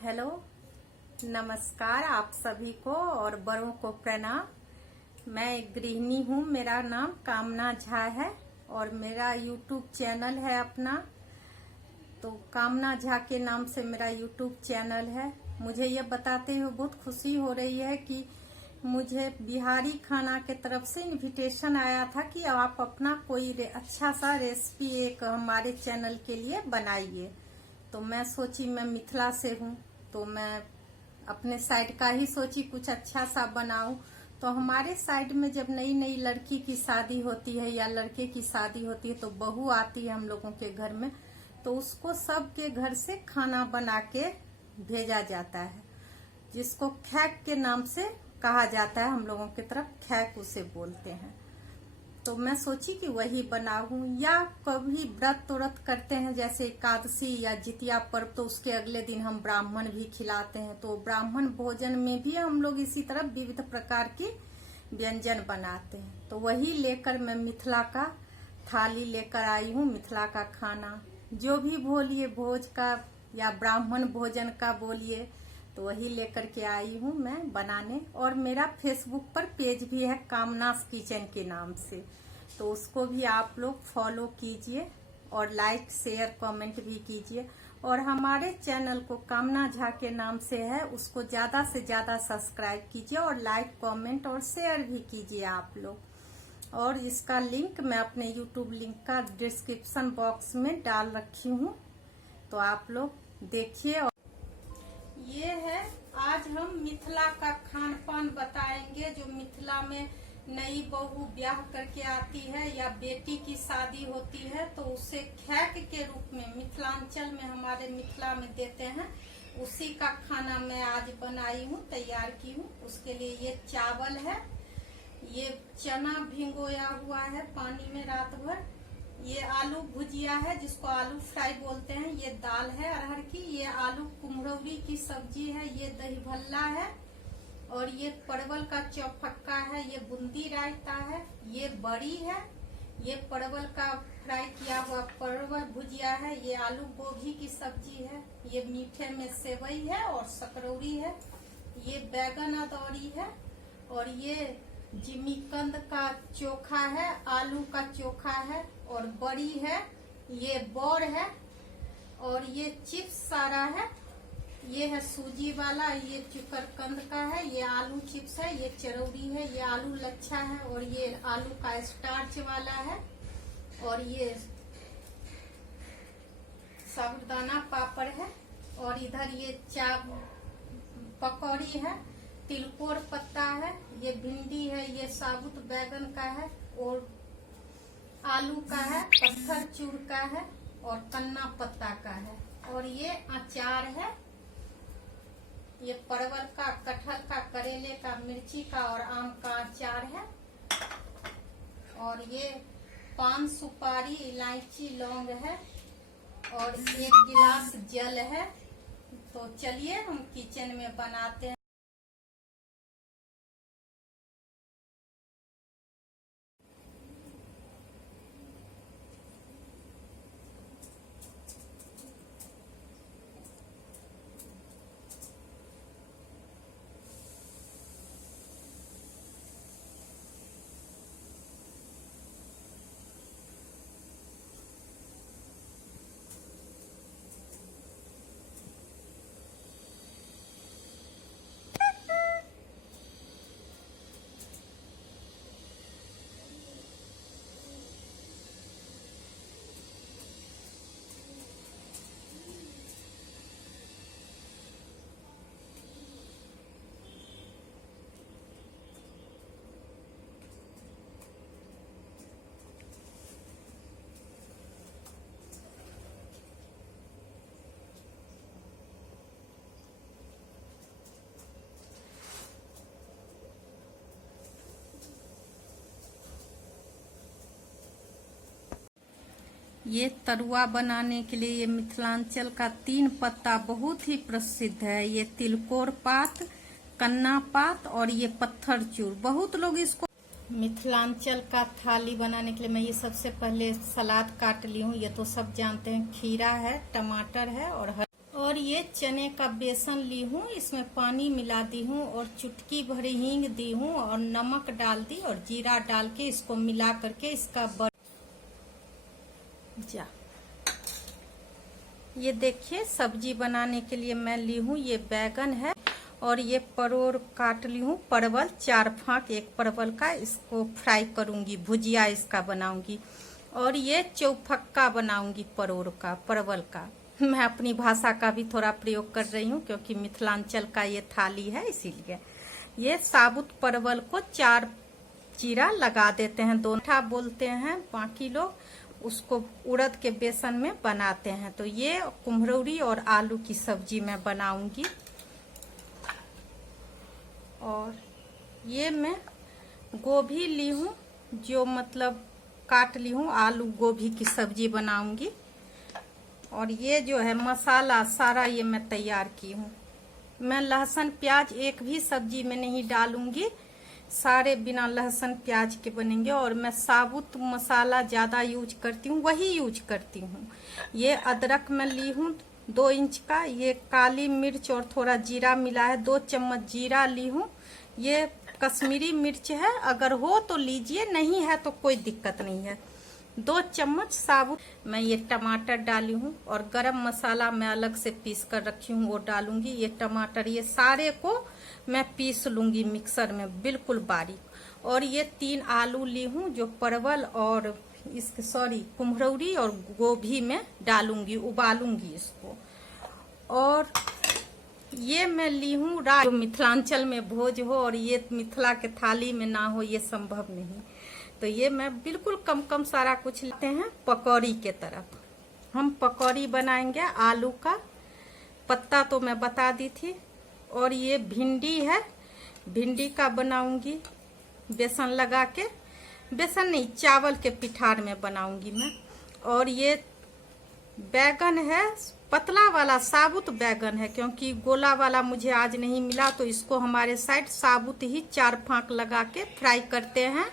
Hello, नमस्कार आप सभी को और बड़ों को प्रणाम। मैं एक गृहिणी हूँ। मेरा नाम कामना झा है और मेरा यूट्यूब चैनल है अपना। तो कामना झा के नाम से मेरा यूट्यूब चैनल है। मुझे ये बताते हुए बहुत खुशी हो रही है कि मुझे बिहारी खाना के तरफ से इनविटेशन आया था कि आप अपना कोई अच्छा सा रेसिपी एक हमारे चैनल के लिए बनाइए। तो मैं सोची, मैं मिथिला से हूँ तो मैं अपने साइड का ही सोची कुछ अच्छा सा बनाऊं। तो हमारे साइड में जब नई नई लड़की की शादी होती है या लड़के की शादी होती है तो बहू आती है हम लोगों के घर में, तो उसको सबके घर से खाना बना के भेजा जाता है, जिसको खैक के नाम से कहा जाता है। हम लोगों की तरफ खैक उसे बोलते हैं। तो मैं सोची कि वही बनाऊं। या कभी व्रत व्रत करते हैं जैसे एकादशी या जितिया पर्व, तो उसके अगले दिन हम ब्राह्मण भी खिलाते हैं। तो ब्राह्मण भोजन में भी हम लोग इसी तरह विविध प्रकार की व्यंजन बनाते हैं। तो वही लेकर मैं मिथिला का थाली लेकर आई हूँ। मिथिला का खाना जो भी बोलिए, भोज का या ब्राह्मण भोजन का बोलिए, तो वही लेकर के आई हूँ मैं बनाने। और मेरा फेसबुक पर पेज भी है कामनास किचन के नाम से, तो उसको भी आप लोग फॉलो कीजिए और लाइक शेयर कमेंट भी कीजिए। और हमारे चैनल को कामना झा के नाम से है, उसको ज्यादा से ज्यादा सब्सक्राइब कीजिए और लाइक कमेंट और शेयर भी कीजिए आप लोग। और इसका लिंक मैं अपने यूट्यूब लिंक का डिस्क्रिप्शन बॉक्स में डाल रखी हूँ, तो आप लोग देखिए। ये है, आज हम मिथिला का खान पान बताएंगे। जो मिथिला में नई बहू ब्याह करके आती है या बेटी की शादी होती है तो उसे खैक के रूप में मिथिलांचल में, हमारे मिथिला में देते हैं। उसी का खाना मैं आज बनाई हूँ, तैयार की हूँ। उसके लिए ये चावल है, ये चना भिगोया हुआ है पानी में रात भर, ये आलू भुजिया है जिसको आलू फ्राई बोलते हैं, ये दाल है अरहर की, ये आलू कुम्हरौरी की सब्जी है, ये दही भल्ला है, और ये परवल का चौफक्का है, ये बूंदी रायता है, ये बड़ी है, ये परवल का फ्राई किया हुआ परवल भुजिया है, ये आलू गोभी की सब्जी है, ये मीठे में सेवई है और सकरौरी है, ये बैगन अदौरी है, और ये जिमीकंद का चोखा है, आलू का चोखा है, और बड़ी है, ये बोर है, और ये चिप्स सारा है, ये है सूजी वाला, ये चुकरकंद का है, ये आलू चिप्स है, ये चरौरी है, ये आलू लच्छा है, और ये आलू का स्टार्च वाला है, और ये साबुदाना पापड़ है, और इधर ये पकौड़ी है, तिलकोर पत्ता है, ये भिंडी है, ये साबुत बैगन का है, और आलू का है, पत्थर चूर का है, और कन्ना पत्ता का है, और ये अचार है, ये परवल का, कटहल का, करेले का, मिर्ची का और आम का अचार है, और ये पान सुपारी, इलायची, लौंग है, और 1 गिलास जल है। तो चलिए हम किचन में बनाते हैं। ये तरुआ बनाने के लिए ये मिथिलांचल का 3 पत्ता बहुत ही प्रसिद्ध है। ये तिलकोर पात, कन्ना पात और ये पत्थर चूर। बहुत लोग इसको मिथिलांचल का थाली बनाने के लिए मैं ये सबसे पहले सलाद काट ली हूँ। ये तो सब जानते हैं, खीरा है, टमाटर है और और ये चने का बेसन ली हूँ, इसमें पानी मिला दी हूँ और चुटकी भर हींग दी हूँ और नमक डाल दी और जीरा डाल के इसको मिला करके इसका ये देखिए सब्जी बनाने के लिए मैं ली हूँ, ये बैगन है और ये परोर काट ली हूँ, परवल 4 फाँक एक परवल का, इसको फ्राई करूंगी, भुजिया इसका बनाऊंगी। और ये चौफक्का बनाऊंगी परोर का, परवल का। मैं अपनी भाषा का भी थोड़ा प्रयोग कर रही हूँ क्योंकि मिथिलांचल का ये थाली है, इसीलिए। ये साबुत परवल को 4 चीरा लगा देते हैं, दोनों बोलते हैं बाकी लोग, उसको उड़द के बेसन में बनाते हैं। तो ये कुम्हरौरी और आलू की सब्जी मैं बनाऊंगी। और ये मैं गोभी ली हूँ, जो मतलब काट ली हूँ, आलू गोभी की सब्जी बनाऊंगी। और ये जो है मसाला सारा ये मैं तैयार की हूँ। मैं लहसुन प्याज एक भी सब्जी में नहीं डालूंगी, सारे बिना लहसुन प्याज के बनेंगे। और मैं साबुत मसाला ज्यादा यूज करती हूँ, वही यूज करती हूँ। ये अदरक मैं ली हूँ 2 इंच का, ये काली मिर्च और थोड़ा जीरा मिला है, 2 चम्मच जीरा ली हूँ। ये कश्मीरी मिर्च है, अगर हो तो लीजिए, नहीं है तो कोई दिक्कत नहीं है। 2 चम्मच साबुत मैं ये टमाटर डाली हूँ और गरम मसाला मैं अलग से पीस कर रखी हूँ, वो डालूंगी। ये टमाटर, ये सारे को मैं पीस लूंगी मिक्सर में बिल्कुल बारीक। और ये 3 आलू ली हूँ, जो परवल और कुम्हरौरी और गोभी में डालूंगी, उबालूंगी इसको। और ये मैं ली हूँ जो मिथिलांचल में भोज हो और ये मिथिला के थाली में ना हो, ये संभव नहीं। तो ये मैं बिल्कुल कम कम सारा कुछ लेते हैं पकौड़ी के तरफ। हम पकौड़ी बनाएंगे आलू का, पत्ता तो मैं बता दी थी। और ये भिंडी है, भिंडी का बनाऊंगी बेसन लगा के, बेसन नहीं चावल के पिठार में बनाऊंगी मैं। और ये बैगन है, पतला वाला साबुत बैगन है, क्योंकि गोला वाला मुझे आज नहीं मिला, तो इसको हमारे साइड साबुत ही 4 फाँक लगा के फ्राई करते हैं।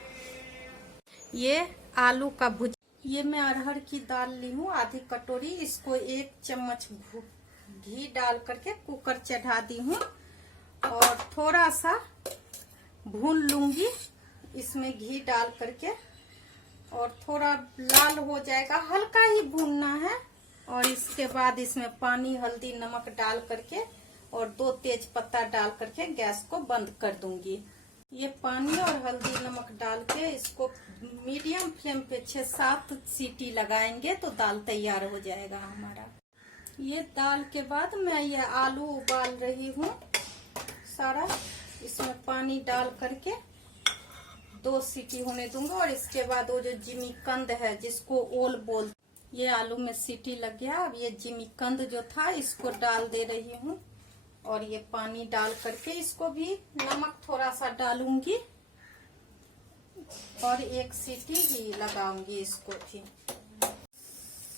ये आलू का भुजिया। ये मैं अरहर की दाल ली हूँ आधी कटोरी, इसको 1 चम्मच घी डाल करके कुकर चढ़ा दी हूँ और थोड़ा सा भून लूंगी इसमें घी डाल करके। और थोड़ा लाल हो जाएगा, हल्का ही भूनना है। और इसके बाद इसमें पानी, हल्दी, नमक डाल करके और 2 तेज पत्ता डाल करके गैस को बंद कर दूंगी। ये पानी और हल्दी नमक डाल के इसको मीडियम फ्लेम पे 6-7 सीटी लगाएंगे तो दाल तैयार हो जाएगा हमारा। ये दाल के बाद मैं ये आलू उबाल रही हूँ सारा, इसमें पानी डाल करके 2 सीटी होने दूंगा। और इसके बाद वो जो जिमीकंद है, जिसको ओल बोल, ये आलू में सीटी लग गया। अब ये जिमीकंद जो था इसको डाल दे रही हूँ और ये पानी डाल करके इसको भी नमक थोड़ा सा डालूंगी और 1 सीटी ही लगाऊंगी इसको भी।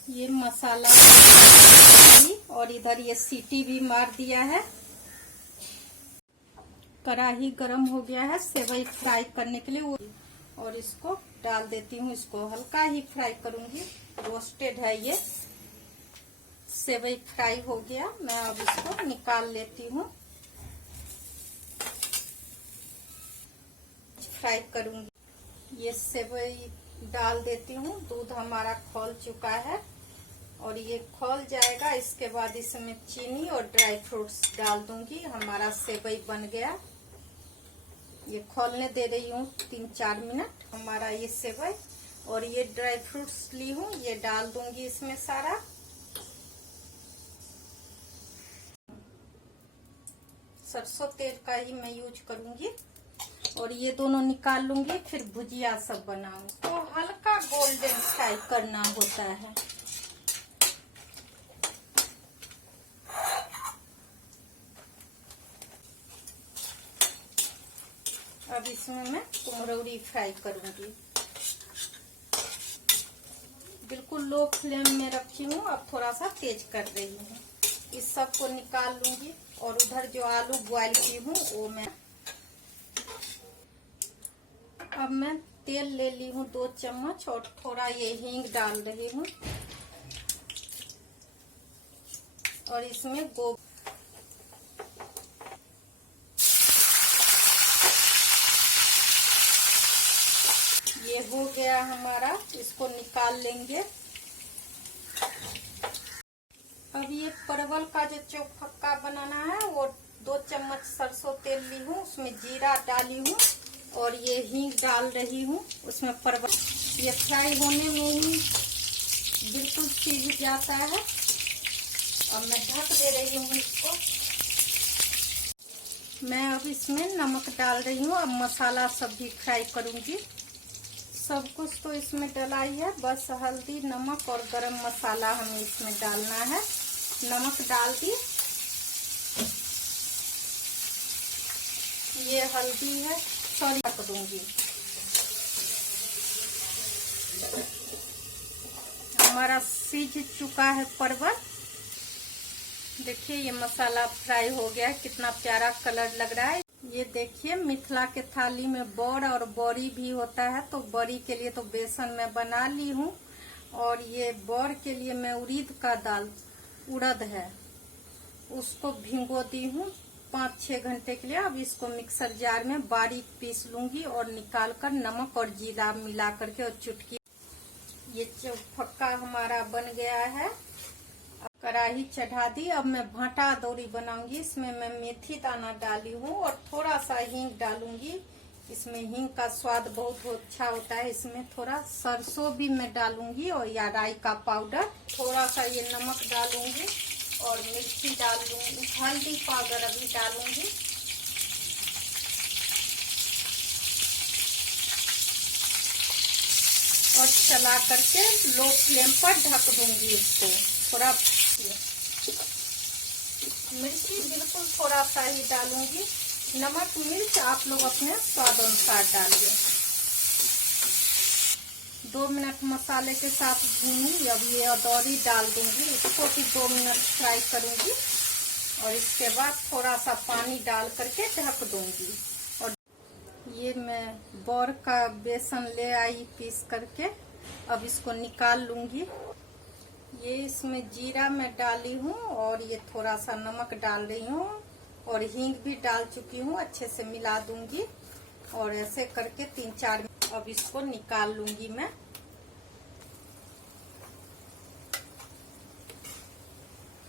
ये मसाला और इधर ये सीटी भी मार दिया है। कढ़ाई गरम हो गया है सेवई फ्राई करने के लिए, और इसको डाल देती हूँ। इसको हल्का ही फ्राई करूंगी, रोस्टेड है ये। सेवई फ्राई हो गया, मैं अब इसको निकाल लेती हूँ, फ्राई करूंगी। ये सेवई डाल देती हूँ, दूध हमारा खौल चुका है और ये खौल जाएगा। इसके बाद इसमें चीनी और ड्राई फ्रूट्स डाल दूंगी, हमारा सेवई बन गया। ये खौलने दे रही हूँ 3-4 मिनट हमारा ये सेवई। और ये ड्राई फ्रूट्स ली हूँ, ये डाल दूंगी इसमें सारा। सरसों तेल का ही मैं यूज करूंगी। और ये दोनों निकाल लूंगी, फिर भुजिया सब बनाऊंगी। तो हल्का गोल्डन फ्राई करना होता है। अब इसमें मैं कुम्हरौरी फ्राई करूंगी, बिल्कुल लो फ्लेम में रखी हूँ, अब थोड़ा सा तेज कर रही हूँ। इस सब को निकाल लूंगी। और उधर जो आलू बॉयल की हूँ वो मैं, अब मैं तेल ले ली हूँ 2 चम्मच और थोड़ा ये हींग डाल रही हूँ। और इसमें गोभी, ये हो गया हमारा, इसको निकाल लेंगे। अब ये परवल का जो चौफक्का बनाना है, वो 2 चम्मच सरसों तेल ली हूँ, उसमें जीरा डाली हूँ और ये हींग डाल रही हूँ। उसमें परवल ये फ्राई होने में ही बिल्कुल सीज जाता है। अब मैं ढक दे रही हूँ इसको। मैं अब इसमें नमक डाल रही हूँ। अब मसाला सब भी फ्राई करूँगी। सब कुछ तो इसमें डलाई है, बस हल्दी, नमक और गरम मसाला हमें इसमें डालना है। नमक डाल दी, ये हल्दी है, सॉरी ढक दूंगी। हमारा सीज चुका है परवल। देखिए ये मसाला फ्राई हो गया है, कितना प्यारा कलर लग रहा है। ये देखिए मिथिला के थाली में बड़ और बड़ी भी होता है, तो बड़ी के लिए तो बेसन में बना ली हूँ और ये बड़ के लिए मैं उड़द का दाल, उड़द है, उसको भिगो दी हूँ 5-6 घंटे के लिए। अब इसको मिक्सर जार में बारीक पीस लूंगी और निकाल कर नमक और जीरा मिला करके और चुटकी। ये चौफक्का हमारा बन गया है। अब कढ़ाई चढ़ा दी। अब मैं भाटा अदौरी बनाऊंगी। इसमें मैं मेथी दाना डाली हूँ और थोड़ा सा हींग डालूंगी। इसमें हींग का स्वाद बहुत अच्छा होता है। इसमें थोड़ा सरसों भी मैं डालूंगी और या राई का पाउडर, थोड़ा सा ये नमक डालूंगी और मिर्ची डाल दूंगी, हल्दी पाउडर अभी डालूंगी। और चला करके लो फ्लेम पर ढक दूंगी इसको। थोड़ा मिर्ची बिल्कुल थोड़ा सा ही डालूंगी। नमक मिर्च आप लोग अपने स्वाद अनुसार डालिए। 2 मिनट मसाले के साथ भूनी। अब ये अदौरी डाल दूंगी, इसको भी 2 मिनट फ्राई करूंगी और इसके बाद थोड़ा सा पानी डाल करके ढक दूंगी। और ये मैं बड़ का बेसन ले आई पीस करके, अब इसको निकाल लूंगी। ये इसमें जीरा मैं डाली हूँ और ये थोड़ा सा नमक डाल रही हूँ और हींग भी डाल चुकी हूँ। अच्छे से मिला दूंगी और ऐसे करके 3-4 अब इसको निकाल लूंगी मैं।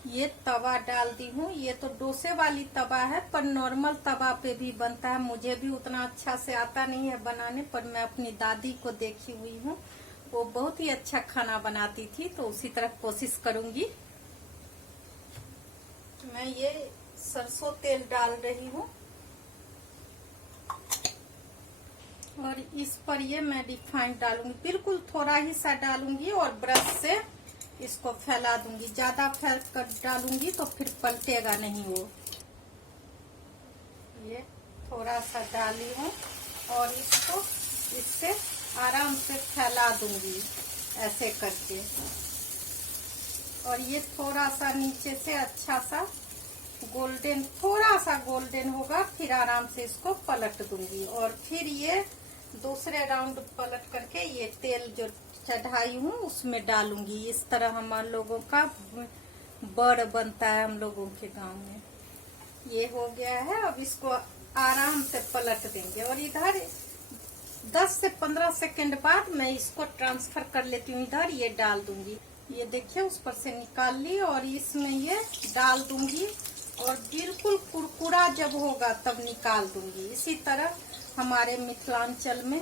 ये तवा डाल दी हूँ। ये तो डोसे वाली तवा है, पर नॉर्मल तवा पे भी बनता है। मुझे भी उतना अच्छा से आता नहीं है बनाने, पर मैं अपनी दादी को देखी हुई हूँ, वो बहुत ही अच्छा खाना बनाती थी, तो उसी तरह कोशिश करूंगी। मैं ये सरसों तेल डाल रही हूँ और इस पर ये मैं रिफाइंड डालूंगी। बिल्कुल थोड़ा ही सा डालूंगी और ब्रश से इसको फैला दूंगी। ज्यादा फैल कर डालूंगी तो फिर पलटेगा नहीं वो। ये थोड़ा सा डाली हूँ और इसको इससे आराम से फैला दूंगी ऐसे करके। और ये थोड़ा सा नीचे से अच्छा सा गोल्डन, थोड़ा सा गोल्डन होगा, फिर आराम से इसको पलट दूंगी और फिर ये दूसरे राउंड पलट करके ये तेल जो चढ़ाई हूँ उसमें डालूंगी। इस तरह हम लोगों का बड़ बनता है हम लोगों के गांव में। ये हो गया है। अब इसको आराम से पलट देंगे और इधर 10 से 15 सेकंड बाद मैं इसको ट्रांसफर कर लेती हूँ। इधर ये डाल दूंगी। ये देखिए उस पर से निकाल ली और इसमें ये डाल दूंगी और बिल्कुल कुरकुरा जब होगा तब निकाल दूंगी। इसी तरह हमारे मिथिलांचल में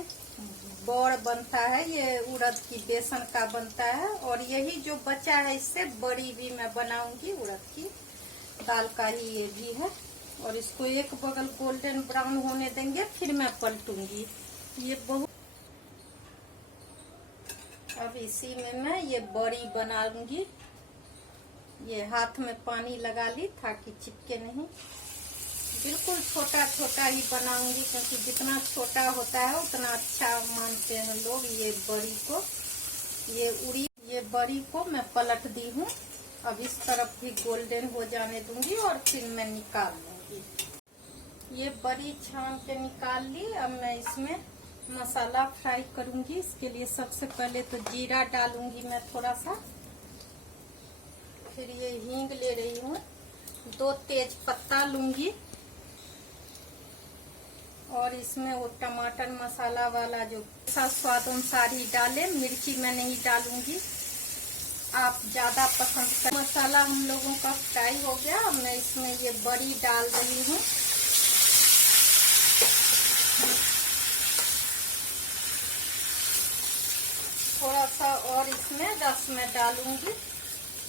बड़ बनता है। ये उड़द की बेसन का बनता है और यही जो बचा है इससे बड़ी भी मैं बनाऊंगी। उड़द की दाल का ही ये भी है और इसको एक बगल गोल्डन ब्राउन होने देंगे, फिर मैं पलटूंगी। ये बहुत अब इसी में मैं ये बड़ी बनाऊंगी। ये हाथ में पानी लगा ली ताकि चिपके नहीं। बिल्कुल छोटा छोटा ही बनाऊंगी क्योंकि जितना छोटा होता है उतना अच्छा मानते हैं लोग ये बड़ी को। ये बड़ी को मैं पलट दी हूँ। अब इस तरफ भी गोल्डन हो जाने दूंगी और फिर मैं निकाल लूंगी। ये बड़ी छान के निकाल ली। अब मैं इसमें मसाला फ्राई करूंगी। इसके लिए सबसे पहले तो जीरा डालूंगी मैं थोड़ा सा, फिर ये हींग ले रही हूँ, 2 तेज पत्ता लूंगी, और इसमें वो टमाटर मसाला वाला जो स्वाद अनुसार ही डाले, मिर्ची मैं नहीं डालूंगी, आप ज्यादा पसंद कर। मसाला हम लोगों का फ्राई हो गया। अब मैं इसमें ये बड़ी डाल रही हूँ, थोड़ा सा और इसमें रस में डालूंगी,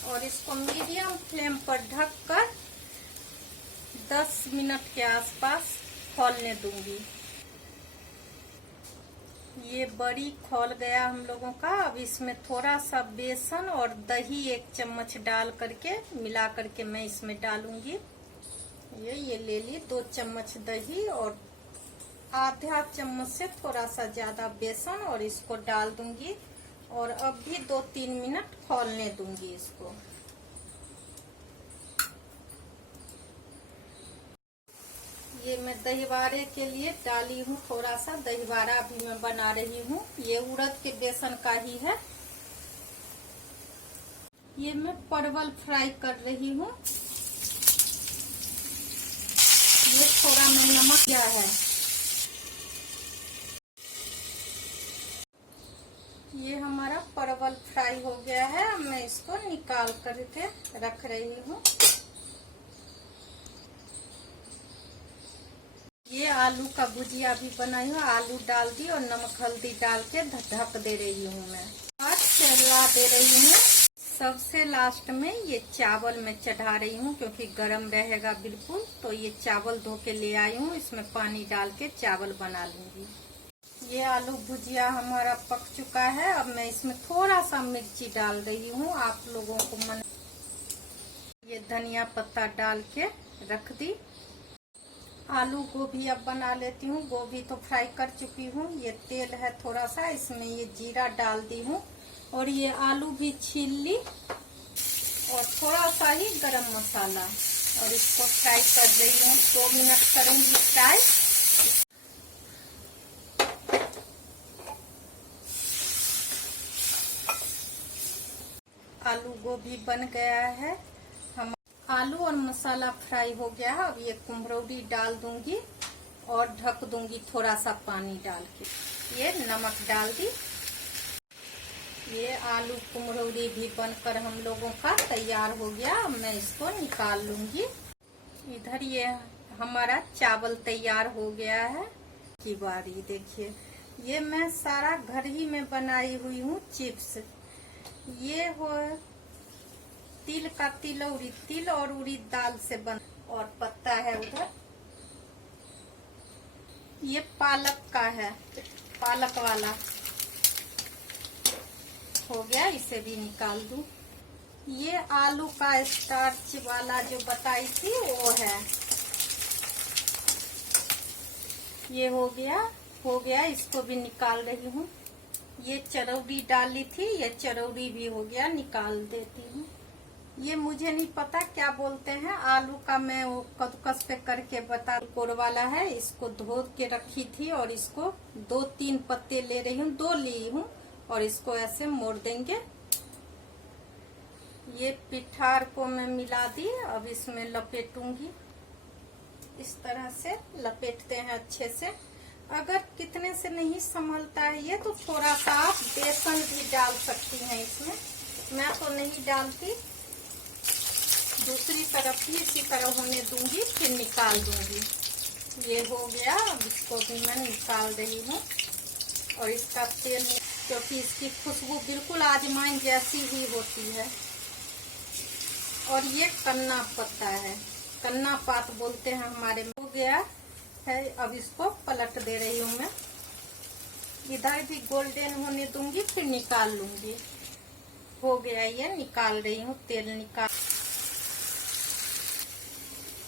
और इसको मीडियम फ्लेम पर ढककर 10 मिनट के आसपास खौलने दूंगी। ये बड़ी खौल गया हम लोगों का। अब इसमें थोड़ा सा बेसन और दही 1 चम्मच डाल करके मिला करके मैं इसमें डालूंगी। ये ले ली 2 चम्मच दही और आधा चम्मच से थोड़ा सा ज्यादा बेसन, और इसको डाल दूंगी, और अब भी 2-3 मिनट खौलने दूंगी इसको। ये मैं दहीवारे के लिए डाली हूँ, थोड़ा सा दहीवारा भी मैं बना रही हूँ। ये उड़द के बेसन का ही है। ये मैं परवल फ्राई कर रही हूँ। ये थोड़ा मैं नमक दिया है। ये हमारा परवल फ्राई हो गया है। अब मैं इसको निकाल करके रख रही हूँ। ये आलू का भुजिया भी बनाई हूँ, आलू डाल दी और नमक हल्दी डाल के ढक दे रही हूँ मैं, और चला दे रही हूँ। सबसे लास्ट में ये चावल मैं चढ़ा रही हूँ, क्योंकि गरम रहेगा बिल्कुल। तो ये चावल धो के ले आई हूँ, इसमें पानी डाल के चावल बना लूंगी। ये आलू भुजिया हमारा पक चुका है। अब मैं इसमें थोड़ा सा मिर्ची डाल रही हूँ, आप लोगों को मन। ये धनिया पत्ता डाल के रख दी। आलू गोभी अब बना लेती हूँ। गोभी तो फ्राई कर चुकी हूँ। ये तेल है थोड़ा सा, इसमें ये जीरा डाल दी हूँ, और ये आलू भी छील ली, और थोड़ा सा ही गरम मसाला, और इसको फ्राई कर रही हूँ। 2 मिनट करूंगी फ्राई। आलू गोभी बन गया है। हम आलू और मसाला फ्राई हो गया है। अब ये कुम्हरौरी डाल दूंगी और ढक दूंगी थोड़ा सा पानी डाल के। ये नमक डाल दी। ये आलू कुम्हरौरी भी बनकर हम लोगों का तैयार हो गया। अब मैं इसको निकाल लूंगी। इधर ये हमारा चावल तैयार हो गया है। की बारी देखिए, ये मैं सारा घर ही में बनाई हुई हूँ चिप्स। ये हो तिल का तिलौरी, तिल और उड़द दाल से बन, और पत्ता है उधर। ये पालक का है, पालक वाला हो गया, इसे भी निकाल दूं। ये आलू का स्टार्च वाला जो बताई थी वो है। ये हो गया, इसको भी निकाल रही हूँ। ये चरौड़ी डाली थी, ये चरौड़ी भी हो गया, निकाल देती हूँ। ये मुझे नहीं पता क्या बोलते हैं, आलू का मैं वो कद्दूकस पे करके बता। कोर वाला है, इसको धो के रखी थी, और इसको 2-3 पत्ते ले रही हूँ, 2 ली हूँ, और इसको ऐसे मोड़ देंगे। ये पिठार को मैं मिला दी। अब इसमें लपेटूंगी, इस तरह से लपेटते हैं अच्छे से। अगर कितने से नहीं संभलता है ये, तो थोड़ा सा आप बेसन भी डाल सकती हैं इसमें। मैं तो नहीं डालती। दूसरी तरफ भी इसी तरह होने दूंगी, फिर निकाल दूंगी। ये हो गया। अब इसको भी मैं निकाल रही हूँ, और इसका तेल, क्योंकि इसकी खुशबू बिल्कुल अजवाइन जैसी ही होती है। और ये कन्ना पत्ता है, कन्ना पात बोलते हैं हमारे में। हो गया है। अब इसको पलट दे रही हूँ मैं। इधर भी गोल्डन होने दूंगी, फिर निकाल लूंगी। हो गया, ये निकाल रही हूँ, तेल निकाल।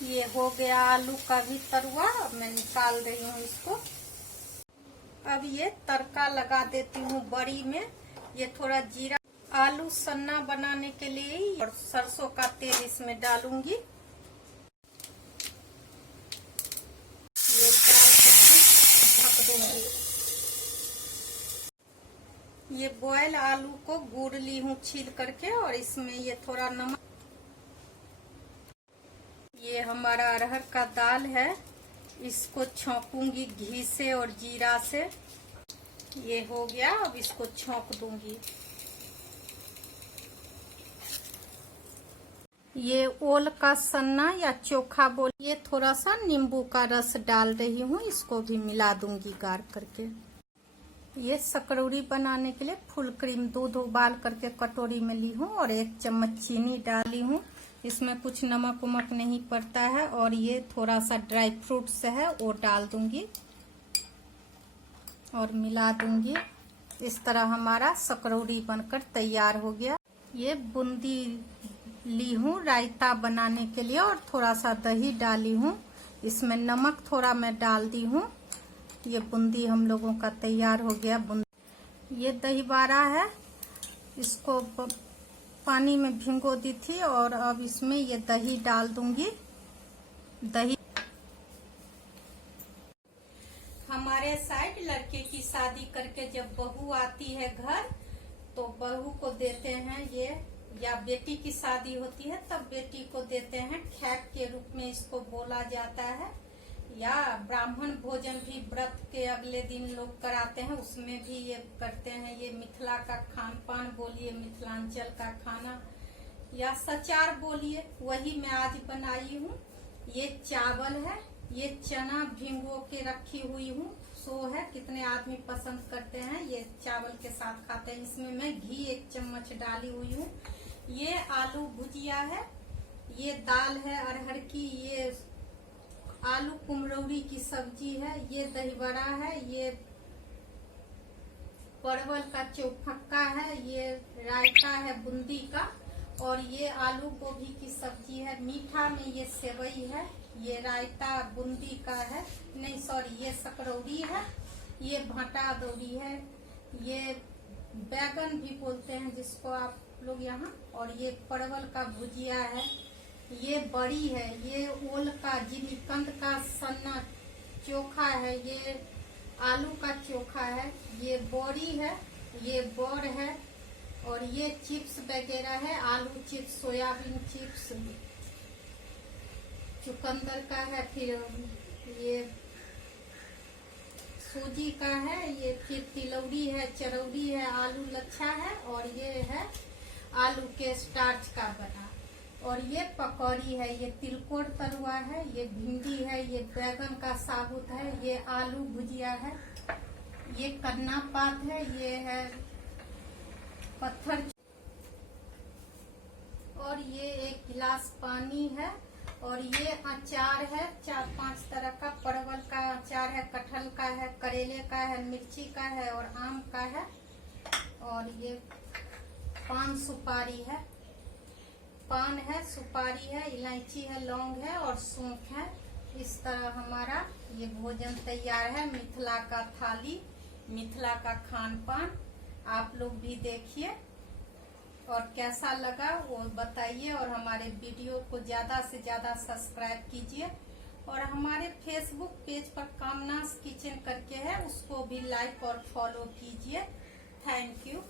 ये हो गया आलू का भी तरुआ। अब मैं निकाल रही हूँ इसको। अब ये तड़का लगा देती हूँ बड़ी में। ये थोड़ा जीरा, आलू सन्ना बनाने के लिए, और सरसों का तेल इसमें डालूंगी। ये डाल करके ढक दूंगी। ये बॉयल आलू को गूड़ ली हूँ छील करके, और इसमें ये थोड़ा नमक, हमारा अरहर का दाल है, इसको छौंकूंगी घी से और जीरा से। ये हो गया, अब इसको छौंक दूंगी। ये ओल का सन्ना या चोखा बोल, ये थोड़ा सा नींबू का रस डाल रही हूँ, इसको भी मिला दूंगी गार करके। ये सकरौड़ी बनाने के लिए फुल क्रीम दूध उबाल करके कटोरी में ली हूँ और 1 चम्मच चीनी डाली हूँ। इसमें कुछ नमक उमक नहीं पड़ता है। और ये थोड़ा सा ड्राई फ्रूट्स है वो डाल दूंगी और मिला दूंगी। इस तरह हमारा सकरौड़ी बनकर तैयार हो गया। ये बूंदी ली हूँ रायता बनाने के लिए और थोड़ा सा दही डाली हूँ, इसमें नमक थोड़ा मैं डाल दी हूँ। ये बूंदी हम लोगों का तैयार हो गया। ये दही बारा है, इसको पानी में भिगो दी थी और अब इसमें ये दही डाल दूंगी। दही हमारे साइड लड़के की शादी करके जब बहू आती है घर, तो बहू को देते हैं ये, या बेटी की शादी होती है तब बेटी को देते हैं खैक के रूप में, इसको बोला जाता है। या ब्राह्मण भोजन भी व्रत के अगले दिन लोग कराते हैं, उसमें भी ये करते हैं। ये मिथिला का खान पान बोलिए, मिथिलांचल का खाना, या सचार बोलिए, वही मैं आज बनाई हूँ। ये चावल है, ये चना भिगो के रखी हुई हूँ, सो है कितने आदमी पसंद करते हैं ये चावल के साथ खाते हैं। इसमें मैं घी 1 चम्मच डाली हुई हूँ। ये आलू भुजिया है, ये दाल है अरहर की, ये आलू कुमरौरी की सब्जी है, ये दही बड़ा है, ये परवल का चौफक्का है, ये रायता है बूंदी का, और ये आलू गोभी की सब्जी है। मीठा में ये सेवई है, ये रायता बूंदी का है, नहीं सॉरी ये सकरौड़ी है, ये भाटा दौड़ी है, ये बैगन भी बोलते हैं जिसको आप लोग यहाँ, और ये परवल का भुजिया है, ये बड़ी है, ये ओल का जिमीकंद का सन्ना चोखा है, ये आलू का चोखा है, ये बोरी है, ये बोर है, और ये चिप्स वगैरह है, आलू चिप्स, सोयाबीन चिप्स, चुकंदर का है, फिर ये सूजी का है, ये फिर तिलौड़ी है, चरौड़ी है, आलू लच्छा है, और ये है आलू के स्टार्च का बना, और ये पकौड़ी है, ये तिलकोर तरुआ है, ये भिंडी है, ये बैगन का साबुत है, ये आलू भुजिया है, ये कन्ना पात है, ये है पत्थर, और ये 1 गिलास पानी है, और ये अचार है 4-5 तरह का। परवल का अचार है, कटहल का है, करेले का है, मिर्ची का है और आम का है, और ये पान सुपारी है, पान है, सुपारी है, इलायची है, लौंग है और सौंफ है। इस तरह हमारा ये भोजन तैयार है। मिथिला का थाली, मिथिला का खान पान, आप लोग भी देखिए और कैसा लगा वो बताइए, और हमारे वीडियो को ज्यादा से ज्यादा सब्सक्राइब कीजिए, और हमारे फेसबुक पेज पर कामनास किचन करके है, उसको भी लाइक और फॉलो कीजिए। Thank you.